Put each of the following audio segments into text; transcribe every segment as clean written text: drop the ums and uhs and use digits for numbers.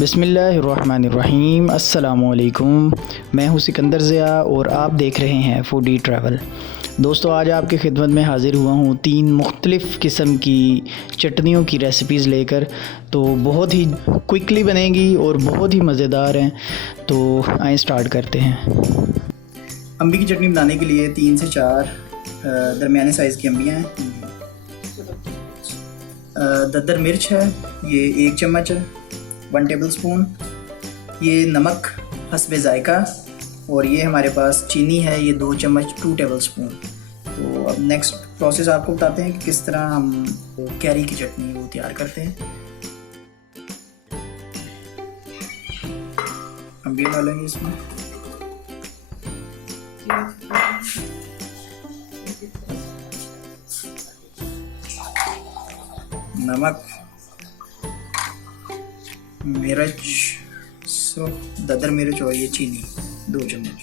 बिस्मिल्लाहिर्रहमानिर्रहीम। अस्सलामुअलैकुम। मैं हूँ सिकंदरजिया और आप देख रहे हैं फूडी ट्रैवल। दोस्तों, आज आपकी खिदमत में हाज़िर हुआ हूँ 3 मुख्तलिफ़ किस्म की चटनियों की रेसिपीज़ लेकर। तो बहुत ही क्विकली बनेंगी और बहुत ही मज़ेदार हैं। तो आइए स्टार्ट करते हैं। अम्बी की चटनी बनाने के लिए 3 से 4 दरमियाने साइज़ की अम्बियाँ हैं। दद्दर मिर्च है, ये 1 चम्मच है, 1 टेबलस्पून। ये नमक हस्बे ज़ायका, और ये हमारे पास चीनी है, ये 2 चम्मच 2 टेबलस्पून। तो अब नेक्स्ट प्रोसेस आपको बताते हैं कि किस तरह हम कैरी की चटनी वो तैयार करते हैं। हम भी डालेंगे इसमें नमक, मिर्च, ददर मिर्च, और ये चीनी 2 चम्मच,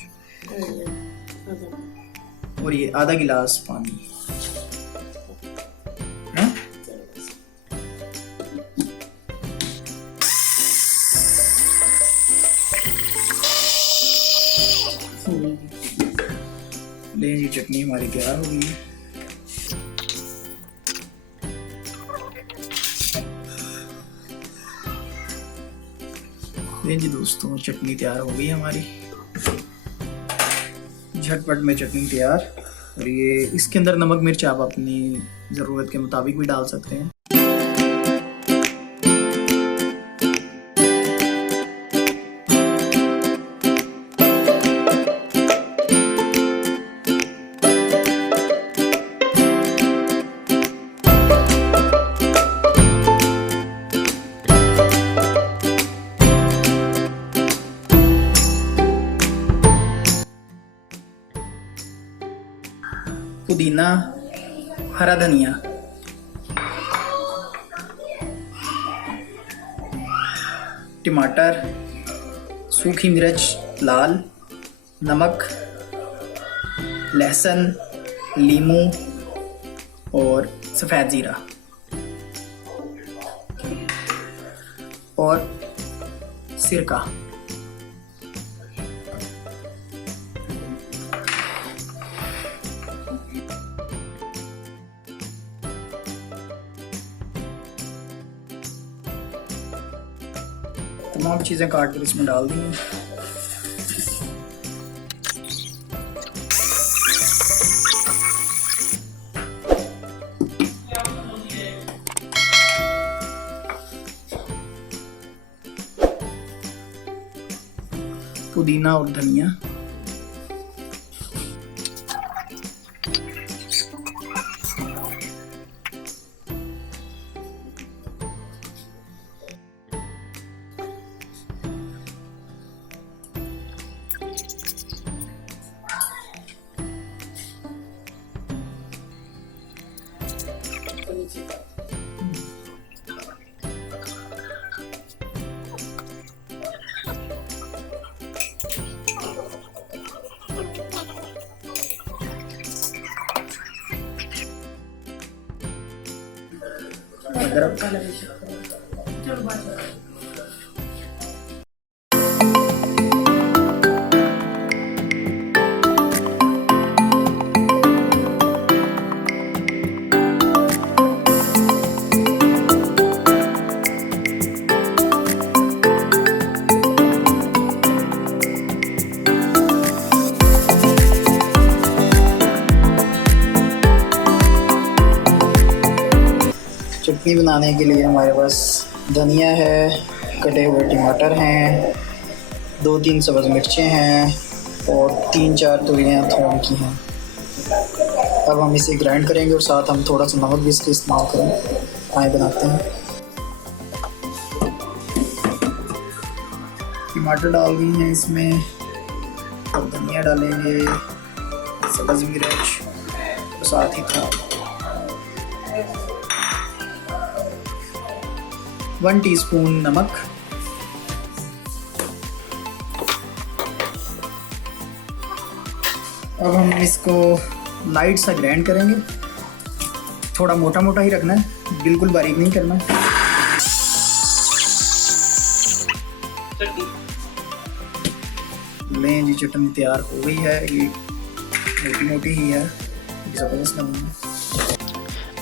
और ये आधा गिलास पानी है? ले जी, चटनी हमारी तैयार हो गई है। जी दोस्तों, चटनी तैयार हो गई हमारी, झटपट में चटनी तैयार। और ये इसके अंदर नमक मिर्च आप अपनी ज़रूरत के मुताबिक भी डाल सकते हैं। पुदीना, हरा धनिया, टमाटर, सूखी मिर्च लाल, नमक, लहसुन, लीमू और सफ़ेद ज़ीरा और सिरका। तमाम चीज़ें काट कर इसमें डाल दी। पुदीना और धनिया, अदरक, चटनी बनाने के लिए हमारे पास धनिया है, कटे हुए टमाटर हैं, 2-3 सब्ज़ मिर्चें हैं और 3-4 तुरियां थोम की हैं। अब हम इसे ग्राइंड करेंगे और साथ हम थोड़ा सा नमक भी इसके इस्तेमाल करेंगे। आए बनाते हैं। टमाटर डाल दिए हैं इसमें, और धनिया डालेंगे, सब्ज़ मिर्च और साथ ही था 1 टीस्पून नमक, अब हम इसको लाइट सा ग्राइंड करेंगे। थोड़ा मोटा मोटा ही रखना है, बिल्कुल बारीक नहीं करना है। लें जी, चटनी तैयार हो गई है। ये मोटी मोटी ही है, ज़बरदस्त बनी है।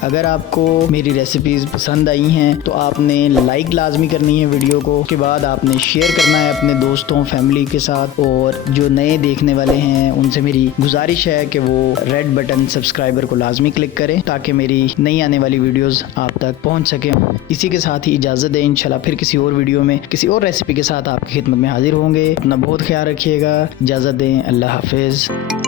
अगर आपको मेरी रेसिपीज़ पसंद आई हैं तो आपने लाइक लाजमी करनी है वीडियो को। उसके बाद आपने शेयर करना है अपने दोस्तों फैमिली के साथ। और जो नए देखने वाले हैं उनसे मेरी गुजारिश है कि वो रेड बटन सब्सक्राइबर को लाजमी क्लिक करें ताकि मेरी नई आने वाली वीडियोस आप तक पहुंच सकें। इसी के साथ ही इजाज़त दें, इंशाल्लाह फिर किसी और वीडियो में किसी और रेसिपी के साथ आपकी खिदमत में हाजिर होंगे। अपना बहुत ख्याल रखिएगा, इजाज़त दें, अल्लाह हाफिज़।